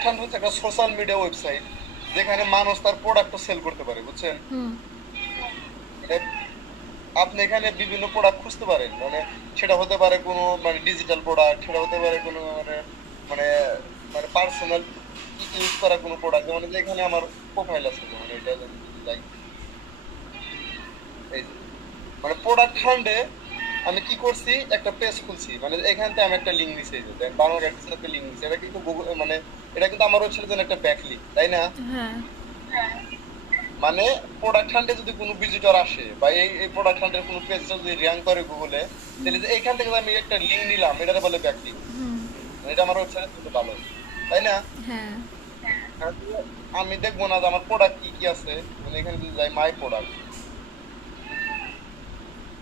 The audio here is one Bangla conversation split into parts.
প্রোডাক্ট হান্ট হচ্ছে একটা সোশ্যাল মিডিয়া ওয়েবসাইট যেখানে মানুষ তার প্রোডাক্ট সেল করতে পারে, বুঝছেন? হুম। মানে আপনি এখানে বিভিন্ন প্রোডাক্ট খুঁজতে পারেন, মানে সেটা হতে পারে কোনো মানে ডিজিটাল প্রোডাক্ট, সেটা হতে পারে কোনো মানে মানে পার্সোনাল ইউজ করা কোনো প্রোডাক্ট। যেমন যে এখানে আমার প্রোফাইল আছে, যেমন এটা যদি যাই, এই যে মানে প্রোডাক্ট হান্ডে আমি কি করছি, একটা পেজ খুলছি, মানে এখান থেকে আমি একটা লিঙ্ক দিছি, এই যে দেন বাংলা গাইডের একটা লিঙ্ক দিছি। এটা কিন্তু গুগল মানে এটা কিন্তু আমার ওয়েবসাইটের জন্য একটা ব্যাকলিঙ্ক, তাই না? হ্যাঁ। মানে প্রোডাক্ট হান্টে যদি কোনো ভিজিটর আসে বা এই প্রোডাক্ট হান্টের কোনো পেজটা যদি র্যাঙ্ক করে গুগলে, তাহলে যে এইখান থেকে যে আমি একটা লিঙ্ক নিলাম এটারে বলে ব্যাকলিঙ্ক। হুম। মানে এটা আমার ওয়েবসাইটের জন্য ভালো, তাই না? হ্যাঁ। আর আমি দেখবো না যে আমার প্রোডাক্ট কি কি আছে, মানে এখানে যদি যাই মাই প্রোডাক্ট,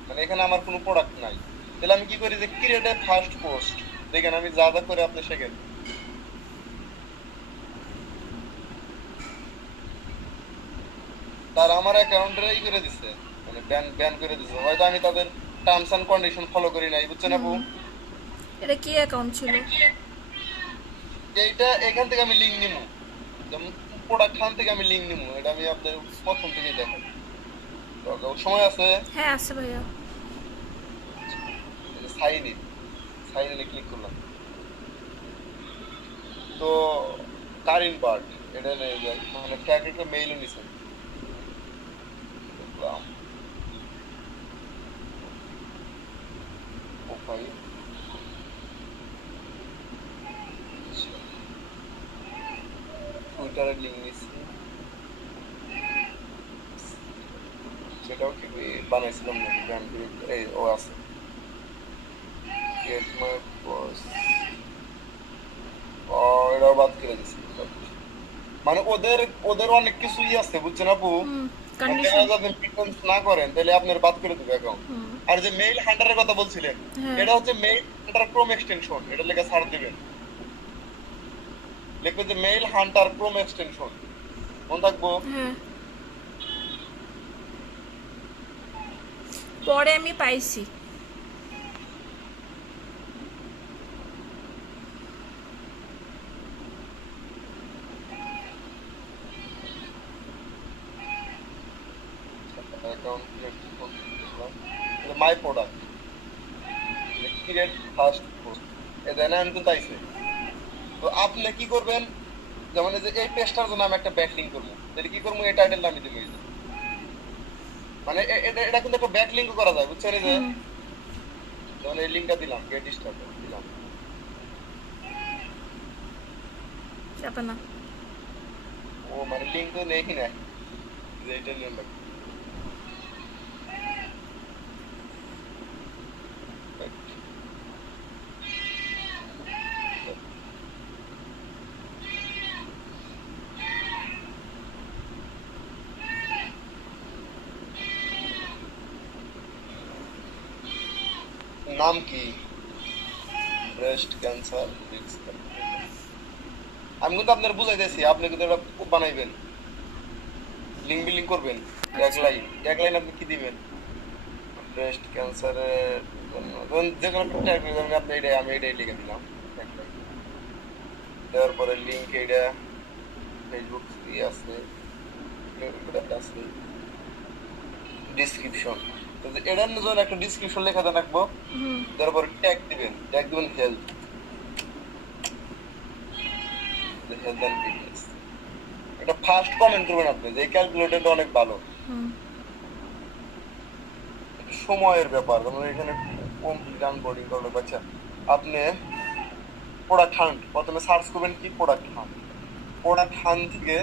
মানে এখানে আমার কোনো প্রোডাক্ট নাই। তাহলে আমি কি করি যে ক্রিয়েট এ ফার্স্ট পোস্ট, দেখেন আমি যা যা করে আপনি শেখেন। তার আমার অ্যাকাউন্টে ই করে দিছে, মানে ব্যান ব্যান করে দিছে, হয়তো আমি তাদের টার্মস এন্ড কন্ডিশন ফলো করি নাই, বুঝছেন আপু? হুম। এটা কি অ্যাকাউন্ট ছিল? এইটা এখান থেকে আমি লিঙ্ক নিমু, যেমন প্রোডাক্ট খান থেকে আমি লিঙ্ক নিমু, এটা আমি আপনাদের প্রথম থেকেই দেখাই। তো সময় আছে, হ্যাঁ, আছে ভাইয়া। সাইন ইন, সাইন ইনে ক্লিক করলাম। তো কারিন বার্ড, এটা নেই যায়, মানে ফ্যাক একটা মেইলও নিছে, দেখলাম প্রোফাইল, টুইটারের লিঙ্ক নিছি, সেটাও কি বানাইছিলাম নাকি ব্যান, এই ও আছে গেট মাই পোস্ট, ও এটাও বাদ করে দিছি। মানে ওদের ওদের অনেক কিছুই আছে, বুঝছেন আপু? হুম। মানে দেখা কন্ডিশন। যায় আপনি মেনটেন্স না করেন তাহলে আপনার বাদ করে দিবে অ্যাকাউন্ট। হুম। আর যে মেইল হান্টারের কথা বলছিলেন, হ্যাঁ। এটা হচ্ছে মেইল হান্টার ক্রোম এক্সটেনশন, এটা লেখা ছাড় দিবেন, লিখবে যে মেইল হান্টার ক্রোম এক্সটেনশন, মনে থাকবো। হ্যাঁ। পরে আমি পাইছি। অ্যাকাউন্ট ক্রিয়েট করলাম, my product, create first post, এ দেন আমি কিন্তু আইছে। তো আপনি কি করবেন, যেমন এই যে এই পেজটার জন্য আমি একটা ব্যাকলিংক করবো, তাহলে কি করবো, এই টাইটেলটা আমি দিব, এই যে মানে এটা এটা কিন্তু একটা ব্যাকলিংক করা যায়, বুঝছেন? এই যে হুম। যেমন এই লিঙ্কটা দিলাম, গেট স্টার্ট দিলাম, চাপে না। ও মানে লিঙ্ক তো নেই না, যে এটা নিয়ে লাগবে। নাম কি? Breast cancer risk. আমি কিন্তু আপনার বুঝাইতেছি, আপনি কিন্তু এটা বানাইবেন, লিঙ্ক বিলিং করবেন। এক আচ্ছা। লাইন, এক লাইন আপনি কি দিবেন, ব্রেস্ট ক্যান্সারের জন্য ধরুন যে কোনো একটা টাইপ করবেন, আপনি এটাই, আমি এটাই লিখে দিলাম এক লাইন। দেওয়ার পরে লিঙ্ক এটা ফেসবুক ই আছে, এটা আছে ডিসক্রিপশন, এটার জন্য একটা ডিসক্রিপশন লেখা রাখবো। হুম। তারপর ট্যাগ দিবেন হেলথ, হেলথ অ্যান্ড ফিটনেস। এটা ফার্স্ট কমেন্ট করবেন আপনি যে এই ক্যালকুলেটরটা অনেক ভালো। হুম। এটা সময়ের ব্যাপার, যেমন এখানে কমপ্লিট আনবোর্ডিং করলে, আচ্ছা আপনি প্রোডাক্ট হান্ট প্রথমে সার্চ করবেন, কি প্রোডাক্ট হান্ট, প্রোডাক্ট হান্ট থেকে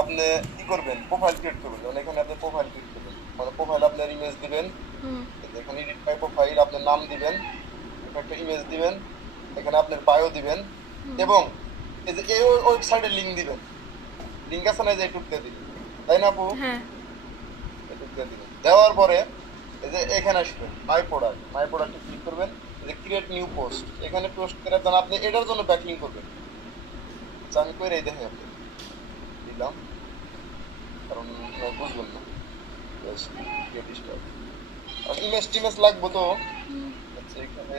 আপনি কি করবেন, প্রোফাইল ক্রিয়েট করবেন। যেমন এখানে আপনি প্রোফাইল ক্রিয়েট করবেন, মানে প্রোফাইল আপনার ইমেজ দিবেন, হুম। এখানে এডিট মাই প্রোফাইল আপনার নাম দিবেন, এখানে একটা ইমেজ দিবেন, এখানে আপনার বায়ো দিবেন, হুম। এবং এই যে এই ওয়েবসাইটের লিংক দিবেন, লিংক আছে না, যে এটুক দিয়ে দিবেন, তাই না আপু? হ্যাঁ। এটুক দিয়ে দিবেন, দেওয়ার পরে এই যে এখানে আসবেন মাই প্রোডাক্ট, মাই প্রোডাক্টে ক্লিক করবেন, এই যে ক্রিয়েট নিউ পোস্ট, এখানে পোস্ট করার জন্য আপনি এটার জন্য ব্যাকলিংক করবেন। আচ্ছা, আমি কইরাই দেখেন আপনি দিলাম, কারণ বুঝবেন না, জাস্ট গেট স্টার্ট। আর ইমেজ টিমেজ লাগবো তো, আচ্ছা এখানে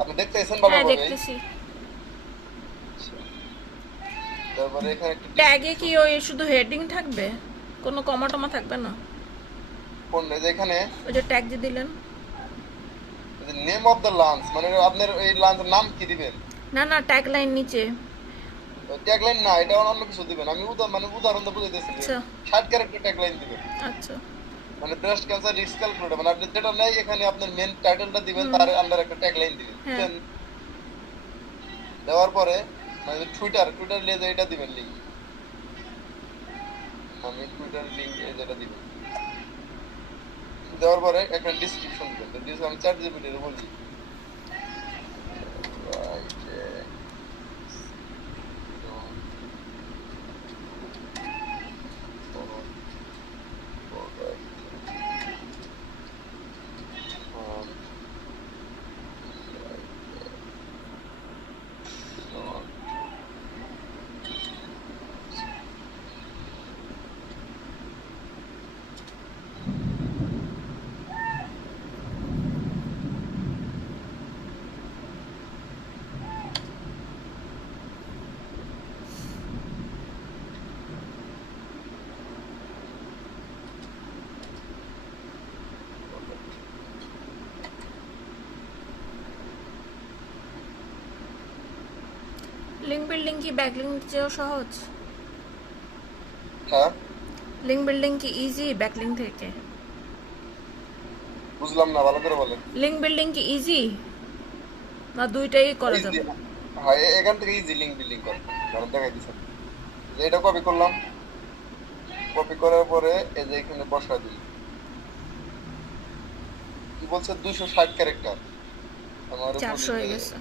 আপনি দেখতেছেন ভালো হ্যাঁ ভাবে? দেখতেছি। তারপরে এখানে একটা ট্যাগে কি description। ওই শুধু হেডিং থাকবে, কোনো কমা টমা থাকবে না? কোন এই যে এখানে ওই যে ট্যাগ যে দিলেন। নেম অফ দ্য লাঞ্চ, মানে আপনার এই লাঞ্চের নাম কি দিবেন? না না, ট্যাগ লাইন নিচে। ট্যাগলাইন না, এটা অন্য কিছু দিবেন। আমি উদাহরণ দিয়ে বুঝাইতেছি যে আচ্ছা 60 ক্যারেক্টার ট্যাগলাইন দিবেন। আচ্ছা। মানে ব্রেস্ট ক্যান্সার রিস্ক ক্যালকুলেটর, মানে আপনি যেটা নেই এখানে আপনার মেন টাইটেলটা দিবেন, হুম। তার আন্ডার একটা ট্যাগলাইন দিবেন, হ্যাঁ। বুঝছেন? দেওয়ার পরে মানে টুইটার লিয়ে যে এটা দিবেন লিংক। আমি টুইটার লিংক এই যেটা দিবেন, দেওয়ার পরে একটা ডেসক্রিপশন দিবেন। তো আমি চ্যাট জিপিটি এর বলি লিঙ্ক বিল্ডিং কি ব্যাকলিঙ্ক চেয়েও সহজ? হ্যাঁ, লিঙ্ক বিল্ডিং কি ইজি ব্যাকলিঙ্ক থেকে? বুঝলাম না, ভালো করে বলেন। লিঙ্ক বিল্ডিং কি ইজি, না দুইটাই করা ইজি, যাবে? হ্যাঁ এখান থেকে ইজি লিংক বিল্ডিং করেন। কারণ দেখাই দিচ্ছেন যে এটা কপি করলাম, কপি করার পরে এই যে এখানে বসা দিই। কি বলছে 260 ক্যারেক্টার আমার উপর 400 হয়ে গেছে।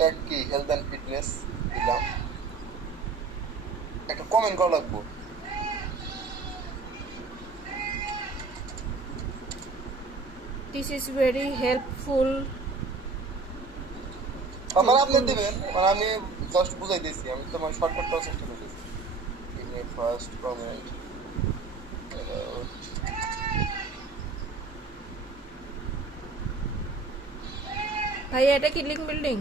ট্যাগ কি হেলথ এন্ড ফিটনেস দিলাম, একটা কমেন্ট করা লাগবো। This is very helpful. আমার আপনি দিবেন, মানে আমি জাস্ট বুঝাই দিয়েছি, আমি তোমার শর্টকাট করার চেষ্টা করতেছি। ইন এ ফার্স্ট কমেন্ট ভাইয়া এটা কি link building?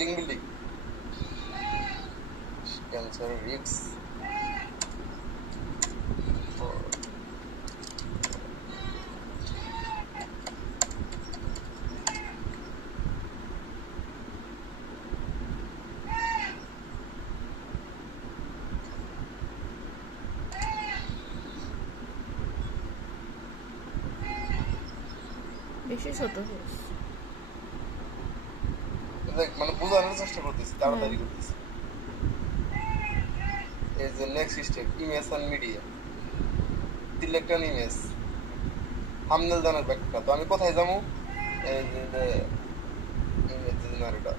Link building cancer risk. বেশি ছোট হয়েছে। মানে বোঝানোর চেষ্টা করতেছি, তাড়াতাড়ি করতেছি। এই যে next step image and media, select an image, thumbnail দেওয়ার ব্যাখ্যা। তো আমি কোথায় যাবো? এই যে ইমেজ জেনারেটর,